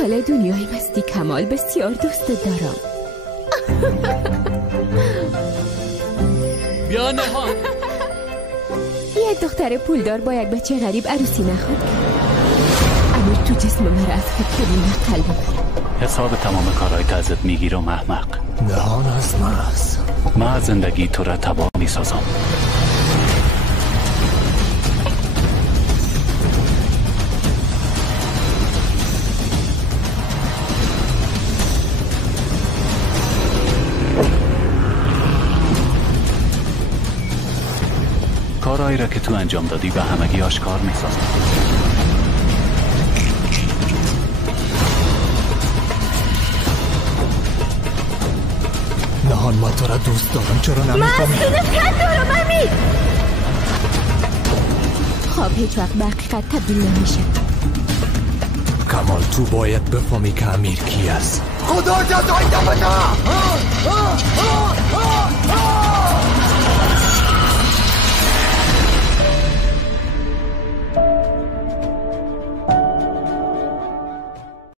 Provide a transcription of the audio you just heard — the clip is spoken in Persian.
حالا دنیای مستی کمال بسیار دوست دارم. بیا نهان. یک دختر پولدار با یک بچه غریب عروسی نخواد کرد. اما تو جسم مرا از خود ببین قلب مرا. حساب تمام کارهای ازت میگیرم احمق. نهان از محض. من زندگی تو را تباه میسازم. کارهایی را که تو انجام دادی به همگی آشکار میسازم. نهان من تو را دوست دارم، چرا نمیفهمی؟ من خیلی دارم امیر. خواب هیچ وقت به حقیقت تبدیل نمیشه. کمال تو باید بفهمی که امیر کی است. خدا جزایی بده.